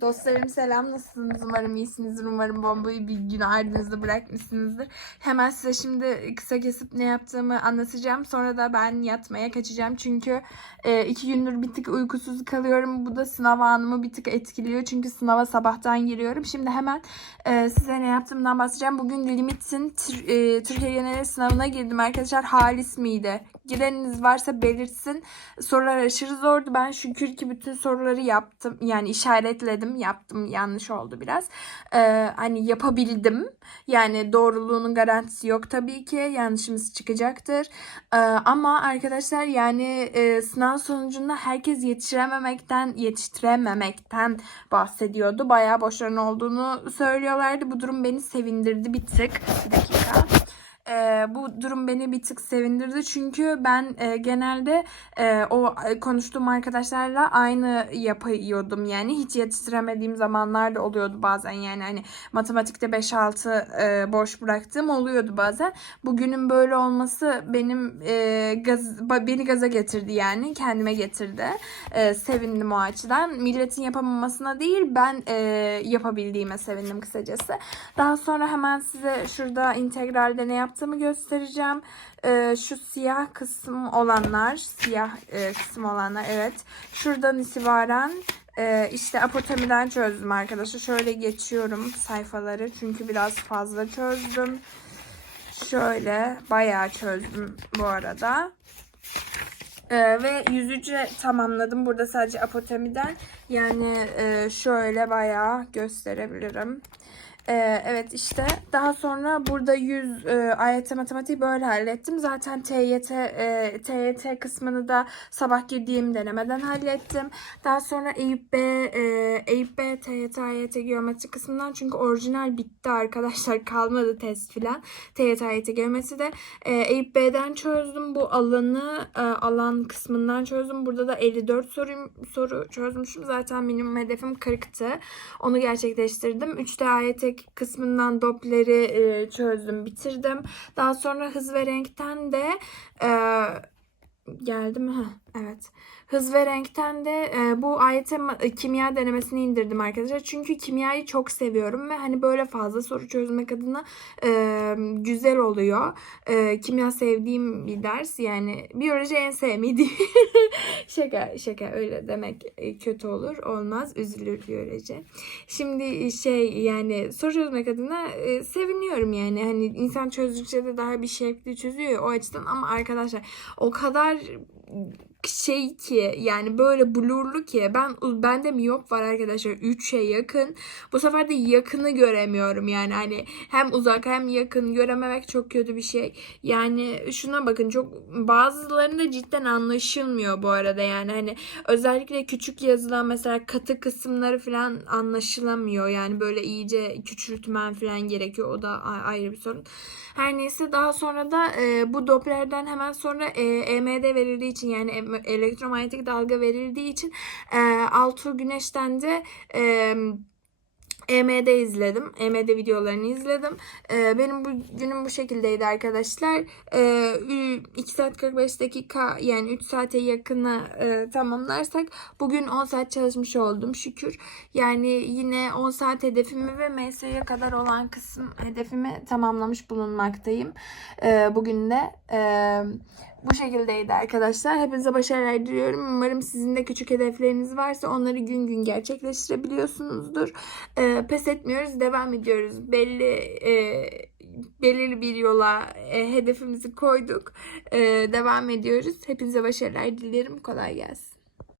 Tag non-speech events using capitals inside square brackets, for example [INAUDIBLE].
Dostlarım selam nasılsınız? Umarım iyisinizdir. Umarım bombayı bir gün ardınızda bırakmışsınızdır. Hemen size şimdi kısa kesip ne yaptığımı anlatacağım. Sonra da ben yatmaya kaçacağım. Çünkü e, iki gündür bir tık uykusuz kalıyorum. Bu da sınav anımı bir tık etkiliyor. Çünkü sınava sabahtan giriyorum. Şimdi hemen e, size ne yaptığımdan bahsedeceğim. Bugün Limit'in e, Türkiye Genel sınavına girdim arkadaşlar. Halis miydi? Gireniniz varsa belirtsin. Sorular aşırı zordu. Ben şükür ki bütün soruları yaptım. Yani işaretledim. Yaptım. Yanlış oldu biraz. Ee, hani yapabildim. Yani doğruluğunun garantisi yok tabii ki. Yanlışımız çıkacaktır. Ee, ama arkadaşlar yani e, sınav sonucunda herkes yetiştirememekten yetiştirememekten bahsediyordu. Bayağı boşların olduğunu söylüyorlardı. Bu durum beni sevindirdi bir tık. Bir dakika. Ee, bu durum beni bir tık sevindirdi. Çünkü ben e, genelde e, o e, konuştuğum arkadaşlarla aynı yapıyordum. Yani hiç yetiştiremediğim zamanlar da oluyordu bazen. Yani hani matematikte 5-6 e, boş bıraktığım oluyordu bazen. Bugünün böyle olması benim e, gaz, beni gaza getirdi yani kendime getirdi. E, sevindim o açıdan. Milletin yapamamasına değil ben e, yapabildiğime sevindim kısacası. Daha sonra hemen size şurada integralde ne yaptığımı göstereceğim. Ee, şu siyah kısım olanlar, siyah e, kısım olanlar evet. Şuradan itibaren e, işte apotemiden çözdüm arkadaşlar. Şöyle geçiyorum sayfaları çünkü biraz fazla çözdüm. Şöyle bayağı çözdüm bu arada. Ee, ve yüzücü tamamladım. Burada sadece apotemiden. Yani e, şöyle bayağı gösterebilirim. Ee, evet işte daha sonra burada 100 e, AYT matematiği böyle hallettim. Zaten TYT, e, TYT kısmını da sabah girdiğim denemeden hallettim. Daha sonra Eyüp B, e, Eyüp B, TYT, AYT geometri kısmından çünkü orijinal bitti arkadaşlar. [LAUGHS] Kalmadı test filan. TYT, AYT geometri de e, Eyüp B'den çözdüm. Bu alanı e, alan kısmından çözdüm. Burada da 54 soru, soru çözmüşüm. Zaten minimum hedefim 40'tı. Onu gerçekleştirdim. 3D AYT kısmından Doppler'i e, çözdüm, bitirdim. Daha sonra hız ve renkten de e, geldi mi? Heh, evet. Hız ve renkten de e, bu ma- kimya denemesini indirdim arkadaşlar. Çünkü kimyayı çok seviyorum ve hani böyle fazla soru çözmek adına e, güzel oluyor. E, kimya sevdiğim bir ders. Yani biyoloji en sevmediğim. [LAUGHS] şaka şaka öyle demek e, kötü olur. Olmaz. Üzülür biyoloji. Şimdi şey yani soru çözmek adına e, seviniyorum yani. Hani insan çözdükçe de daha bir şevkli çözüyor o açıdan ama arkadaşlar o kadar şey ki yani böyle blurlu ki ben bende miyop var arkadaşlar 3'e yakın. Bu sefer de yakını göremiyorum yani hani hem uzak hem yakın görememek çok kötü bir şey. Yani şuna bakın çok bazılarında cidden anlaşılmıyor bu arada yani hani özellikle küçük yazılan mesela katı kısımları falan anlaşılamıyor. Yani böyle iyice küçültmen falan gerekiyor. O da ayrı bir sorun. Her neyse daha sonra da e, bu Doppler'den hemen sonra e, EMD verildiği için yani em- elektromanyetik dalga verildiği için e, Altuğ Güneş'ten de e, EMD izledim. EMD videolarını izledim. Ee, benim bu günüm bu şekildeydi arkadaşlar. Ee, 2 saat 45 dakika yani 3 saate yakını e, tamamlarsak bugün 10 saat çalışmış oldum şükür. Yani yine 10 saat hedefimi ve MS'ye kadar olan kısım hedefimi tamamlamış bulunmaktayım. Ee, bugün de. Ee, bu şekildeydi arkadaşlar. Hepinize başarılar diliyorum. Umarım sizin de küçük hedefleriniz varsa onları gün gün gerçekleştirebiliyorsunuzdur. Ee, pes etmiyoruz, devam ediyoruz. Belli e, belirli bir yola e, hedefimizi koyduk. E, devam ediyoruz. Hepinize başarılar dilerim. Kolay gelsin.